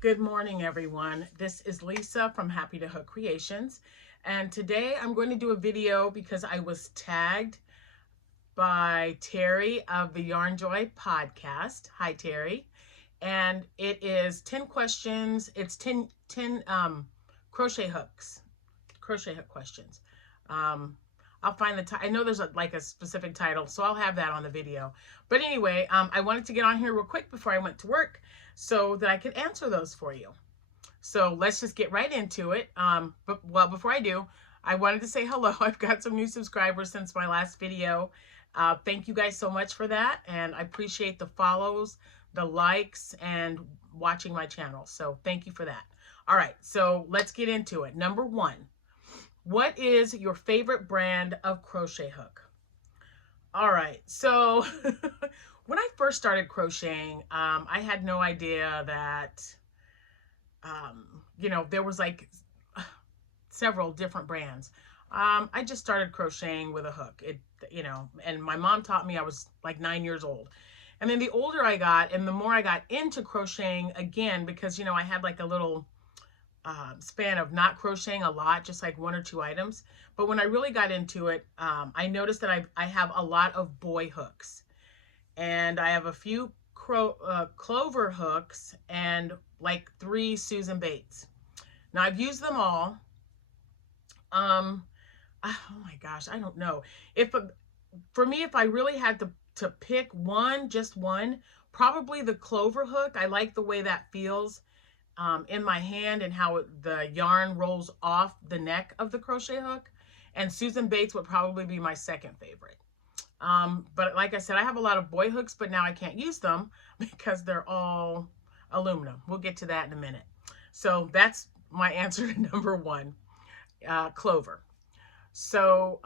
Good morning, everyone. This is Lisa from Happy to Hook Creations, and today I'm going to do a video because I was tagged by Terry of the Yarn Joy podcast. Hi, Terry. And it is 10 questions. It's 10 crochet hook questions. Um, I'll find the I know there's like a specific title, so I'll have that on the video. But anyway, I wanted to get on here real quick before I went to work so that I could answer those for you. So let's just get right into it. But before I do, I wanted to say hello. I've got some new subscribers since my last video. Thank you guys so much for that, and I appreciate the follows, the likes, and watching my channel. So thank you for that. All right, so let's get into it. Number one, what is your favorite brand of crochet hook? All right, so when I first started crocheting, I had no idea that, there was like several different brands. I just started crocheting with a hook. And my mom taught me. I was like 9 years old. And then the older I got and the more I got into crocheting again, because, I had like a little span of not crocheting a lot, just like one or two items. But when I really got into it, I noticed that I have a lot of boy hooks. And I have a few clover hooks and like 3 Susan Bates. Now I've used them all. Oh my gosh, I don't know. For me, if I really had to pick one, just one, probably the clover hook. I like the way that feels in my hand and how the yarn rolls off the neck of the crochet hook. And Susan Bates would probably be my second favorite. But like I said, I have a lot of boy hooks, but now I can't use them because they're all aluminum. We'll get to that in a minute. So that's my answer to number one, clover. So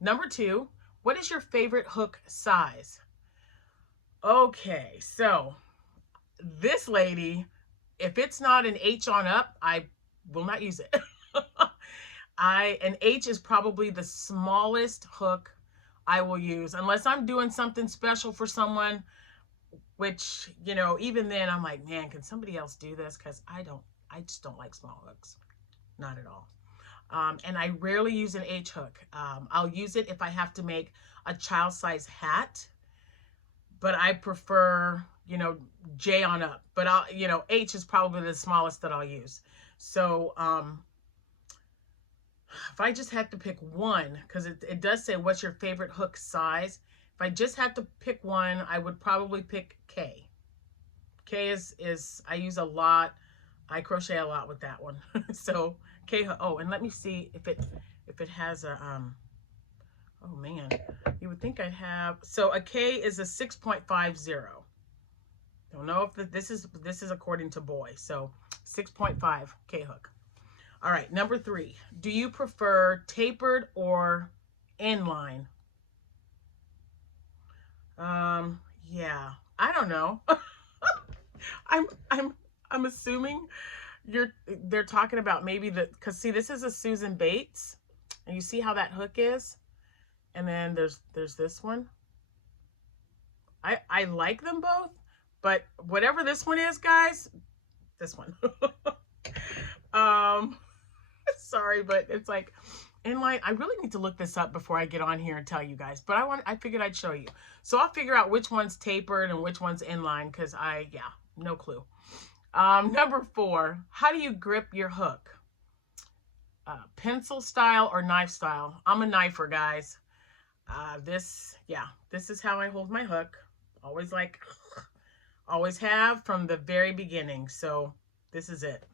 number two, what is your favorite hook size? Okay, so this lady, if it's not an H on up, I will not use it. An H is probably the smallest hook I will use, unless I'm doing something special for someone, which, even then I'm like, man, can somebody else do this? Because I just don't like small hooks. Not at all. And I rarely use an H hook. I'll use it if I have to make a child size hat, but I prefer, J on up. But H is probably the smallest that I'll use. So if I just had to pick one, because it does say what's your favorite hook size. If I just had to pick one, I would probably pick K. K is I use a lot. I crochet a lot with that one. So K. Oh, and let me see if it has a oh man, you would think I'd have. So a K is a 6.50. Don't know if this is according to boy. So 6.5 K hook. All right, number three. Do you prefer tapered or inline? Yeah, I don't know. I'm assuming they're talking about maybe because see, this is a Susan Bates, and you see how that hook is, and then there's this one. I like them both, but whatever this one is, guys, this one. Sorry, but it's like inline. I really need to look this up before I get on here and tell you guys, but I figured I'd show you. So I'll figure out which one's tapered and which one's inline, because no clue. Number four, how do you grip your hook? Pencil style or knife style? I'm a knifer, guys. This is how I hold my hook. Always have from the very beginning. So this is it.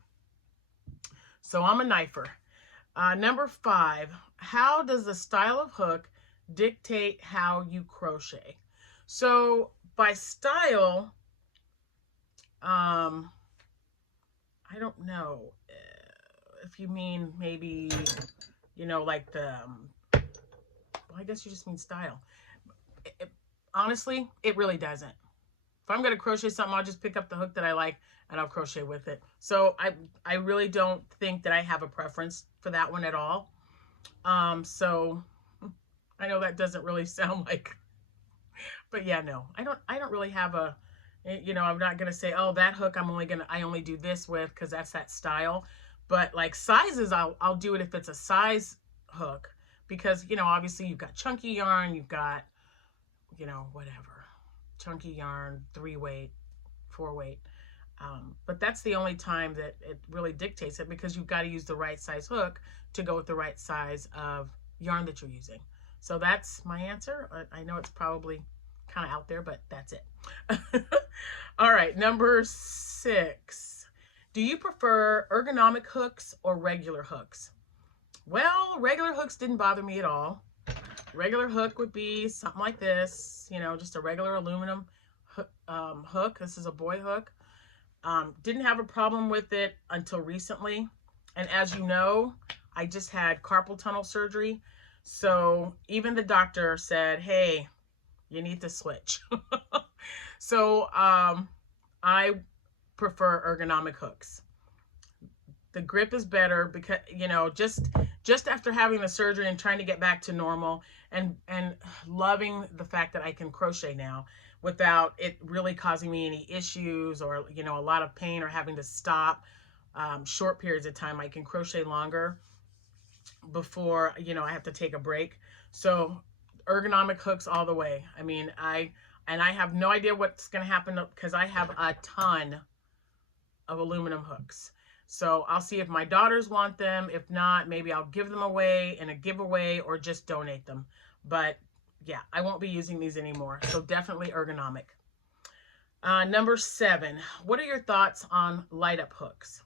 So I'm a knifer. Number five, how does the style of hook dictate how you crochet? So by style, I don't know if you mean maybe, like the, well, I guess you just mean style. Honestly, it really doesn't. If I'm going to crochet something, I'll just pick up the hook that I like and I'll crochet with it. So I really don't think that I have a preference for that one at all. So I know that doesn't really sound like, but yeah, no, I don't really have a You know, I'm not going to say, oh, that hook I only do this with, because that's that style. But like sizes, I'll do it if it's a size hook, because, you know, obviously you've got chunky yarn, you've got, you know, whatever, chunky yarn, 3-weight, 4-weight. But that's the only time that it really dictates it, because you've got to use the right size hook to go with the right size of yarn that you're using. So that's my answer. I know it's probably kind of out there, but that's it. All right, number 6. Do you prefer ergonomic hooks or regular hooks? Well, regular hooks didn't bother me at all. Regular hook would be something like this, you know, just a regular aluminum hook. This is a boy hook. Didn't have a problem with it until recently. And as you know, I just had carpal tunnel surgery. So even the doctor said, hey, you need to switch. So I prefer ergonomic hooks. The grip is better because, you know, just after having the surgery and trying to get back to normal, and loving the fact that I can crochet now without it really causing me any issues or, you know, a lot of pain or having to stop short periods of time. I can crochet longer before, you know, I have to take a break. So ergonomic hooks all the way. I mean, I have no idea what's going to happen, because I have a ton of aluminum hooks. So I'll see if my daughters want them. If not, maybe I'll give them away in a giveaway or just donate them. But yeah, I won't be using these anymore. So definitely ergonomic. Number 7, what are your thoughts on light up hooks?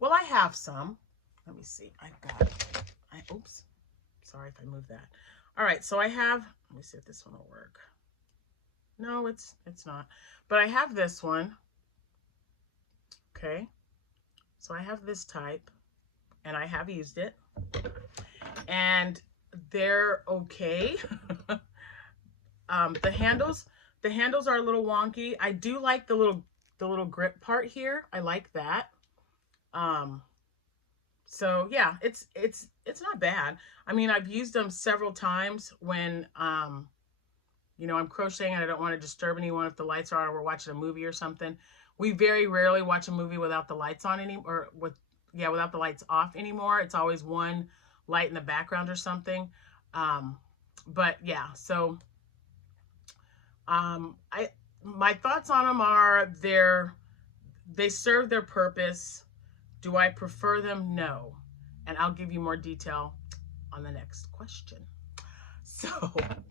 Well, I have some. Let me see. Oops. Sorry if I moved that. All right, so I have, let me see if this one will work. No, it's not. But I have this one. Okay. So I have this type, and I have used it, and they're okay. The handles are a little wonky. I do like the little grip part here. I like that. So yeah, it's not bad. I mean, I've used them several times when you know, I'm crocheting and I don't want to disturb anyone if the lights are on or we're watching a movie or something. We very rarely watch a movie without the lights on anymore, or without the lights off anymore. It's always one light in the background or something. But yeah, so my thoughts on them are they serve their purpose. Do I prefer them? No. And I'll give you more detail on the next question. So,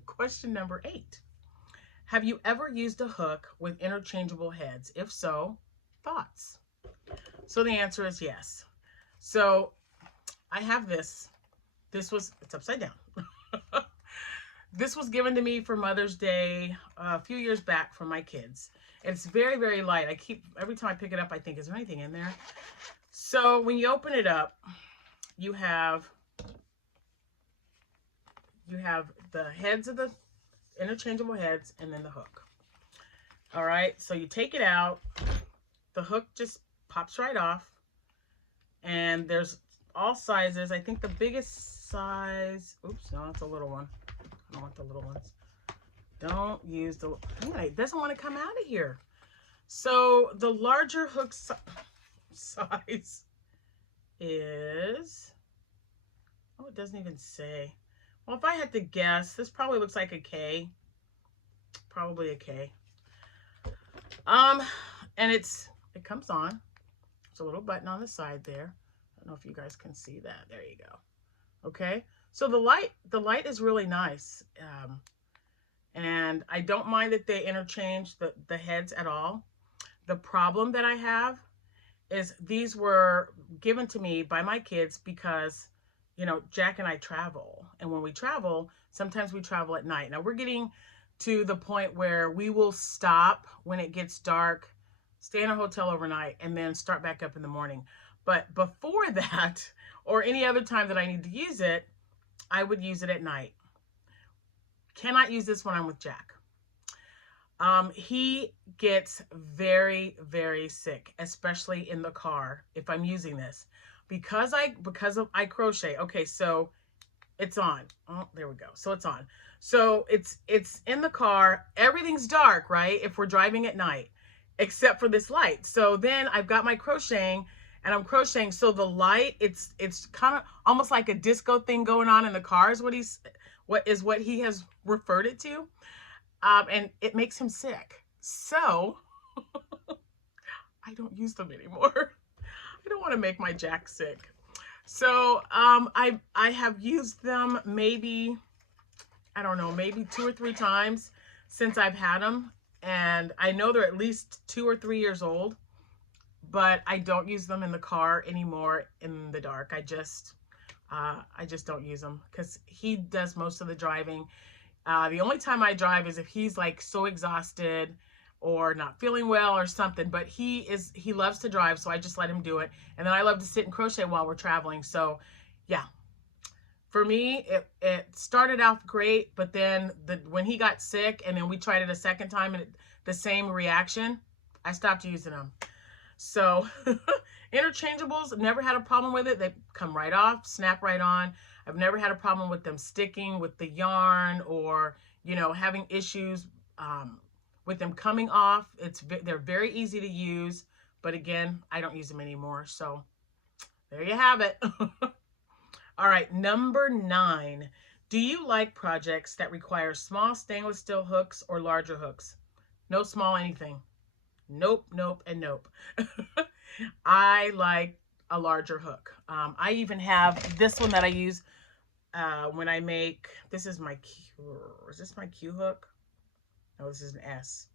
question number 8. Have you ever used a hook with interchangeable heads? If so, thoughts? So the answer is yes. So I have this. It's upside down. This was given to me for Mother's Day a few years back from my kids. It's very, very light. Every time I pick it up, I think, is there anything in there? So when you open it up, you have the heads of the interchangeable heads, and then the hook. All right, so you take it out, the hook just pops right off, and there's all sizes. I think the biggest size, oops, no, that's a little one. I don't want the little ones. Don't use the, anyway, it doesn't want to come out of here. So the larger hook size is, oh, it doesn't even say. Well, if I had to guess, this probably looks like a K. Probably a K. And it comes on. There's a little button on the side there. I don't know if you guys can see that. There you go. Okay. So the light is really nice. And I don't mind that they interchange the heads at all. The problem that I have is these were given to me by my kids because, you know, Jack and I travel. And when we travel, sometimes we travel at night. Now we're getting to the point where we will stop when it gets dark, stay in a hotel overnight, and then start back up in the morning. But before that, or any other time that I need to use it, I would use it at night. Cannot use this when I'm with Jack. He gets very, very sick, especially in the car if I'm using this. Because I crochet. Okay, so it's on. Oh, there we go. So it's on. So it's in the car. Everything's dark, right? If we're driving at night. except for this light. So then I've got my crocheting and I'm crocheting. So the light, it's kind of almost like a disco thing going on in the car is what he has referred it to. And it makes him sick. So I don't use them anymore. I don't want to make my Jack sick. So I have used them maybe, I don't know, maybe 2 or 3 times since I've had them. And I know they're at least 2 or 3 years old, but I don't use them in the car anymore in the dark. I just don't use them because he does most of the driving. The only time I drive is if he's like so exhausted or not feeling well or something, but he loves to drive, so I just let him do it. And then I love to sit and crochet while we're traveling. So yeah, for me, it started off great, but then when he got sick and then we tried it a second time and the same reaction, I stopped using them. So interchangeables, never had a problem with it. They come right off, snap right on. I've never had a problem with them sticking with the yarn or, you know, having issues with them coming off. They're very easy to use, but again, I don't use them anymore. So there you have it. All right, number 9. Do you like projects that require small stainless steel hooks or larger hooks? No small anything. Nope, nope, and nope. I like a larger hook. I even have this one that I use when I make, this is my Q, is this my Q hook? No, this is an S.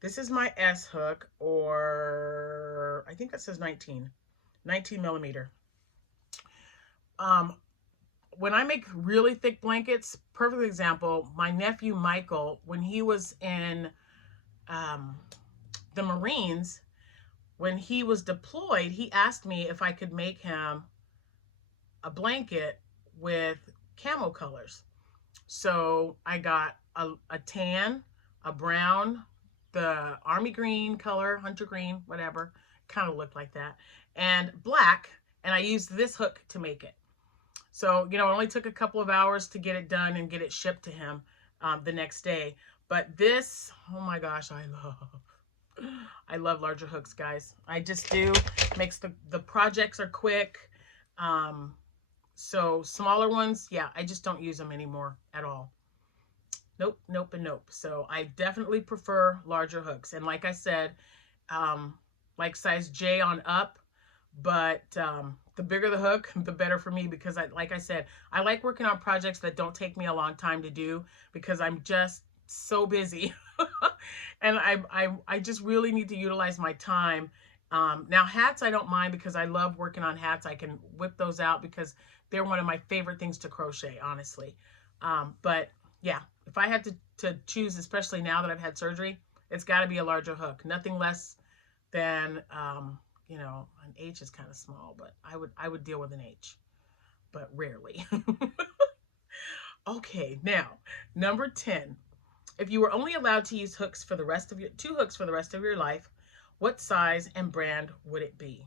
This is my S hook, or I think that says 19 millimeter. When I make really thick blankets, perfect example, my nephew Michael, when he was in the Marines, when he was deployed, he asked me if I could make him a blanket with camo colors. So I got a tan, a brown, the army green color, hunter green, whatever, kind of looked like that, and black, and I used this hook to make it. So, you know, it only took a couple of hours to get it done and get it shipped to him the next day. But this, oh my gosh, I love larger hooks, guys. I just do. Makes the projects are quick. So smaller ones, yeah, I just don't use them anymore at all. Nope, nope, and nope. So I definitely prefer larger hooks. And like I said, like size J on up, but the bigger the hook, the better for me, because like I said, I like working on projects that don't take me a long time to do because I'm just so busy. And I just really need to utilize my time. Now hats I don't mind because I love working on hats. I can whip those out because they're one of my favorite things to crochet, honestly. But yeah, if I had to choose, especially now that I've had surgery, it's got to be a larger hook. Nothing less than, you know, an H is kind of small, but I would deal with an H, but rarely. Okay, now, number 10. If you were only allowed to use hooks for the rest of your 2 hooks for the rest of your life, what size and brand would it be?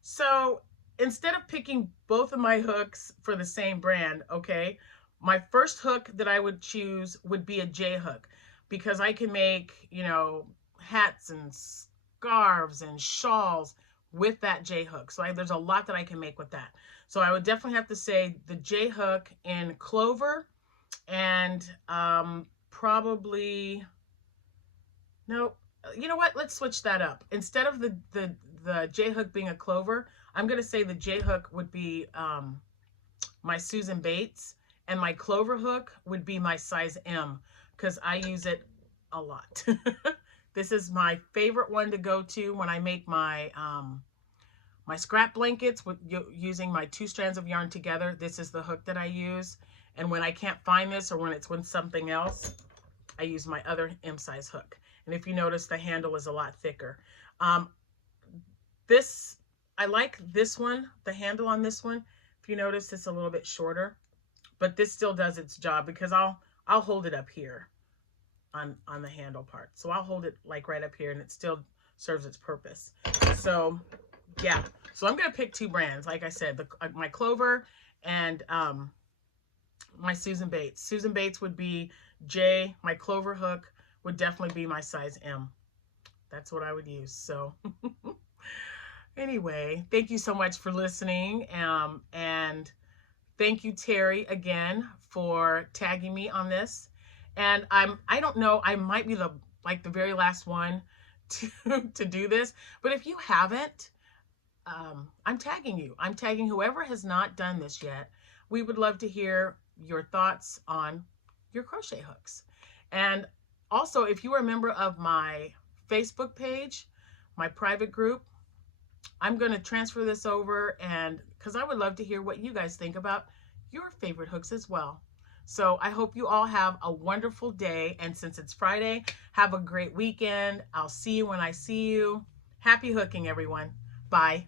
So instead of picking both of my hooks for the same brand, okay, my first hook that I would choose would be a J hook because I can make, you know, hats and scarves and shawls with that J hook. So there's a lot that I can make with that. So I would definitely have to say the J hook in clover, and probably, no, you know what? Let's switch that up. Instead of the J hook being a clover, I'm going to say the J hook would be my Susan Bates, and my clover hook would be my size M because I use it a lot. This is my favorite one to go to when I make my my scrap blankets with using my 2 strands of yarn together. This is the hook that I use. And when I can't find this or when it's with something else, I use my other M size hook. And if you notice, the handle is a lot thicker. I like this one, the handle on this one. If you notice, it's a little bit shorter, but this still does its job because I'll hold it up here on the handle part. So I'll hold it like right up here and it still serves its purpose. So yeah, so I'm going to pick 2 brands. Like I said, my clover and my Susan Bates. Susan Bates would be J, my clover hook would definitely be my size M. That's what I would use. So anyway, thank you so much for listening. And thank you, Terry, again for tagging me on this. And I don't know, I might be the very last one to do this, but if you haven't, I'm tagging you. I'm tagging whoever has not done this yet. We would love to hear your thoughts on your crochet hooks. And also, if you are a member of my Facebook page, my private group, I'm going to transfer this over, and because I would love to hear what you guys think about your favorite hooks as well. So I hope you all have a wonderful day, and since it's Friday, have a great weekend. I'll see you when I see you. Happy hooking, everyone. Bye.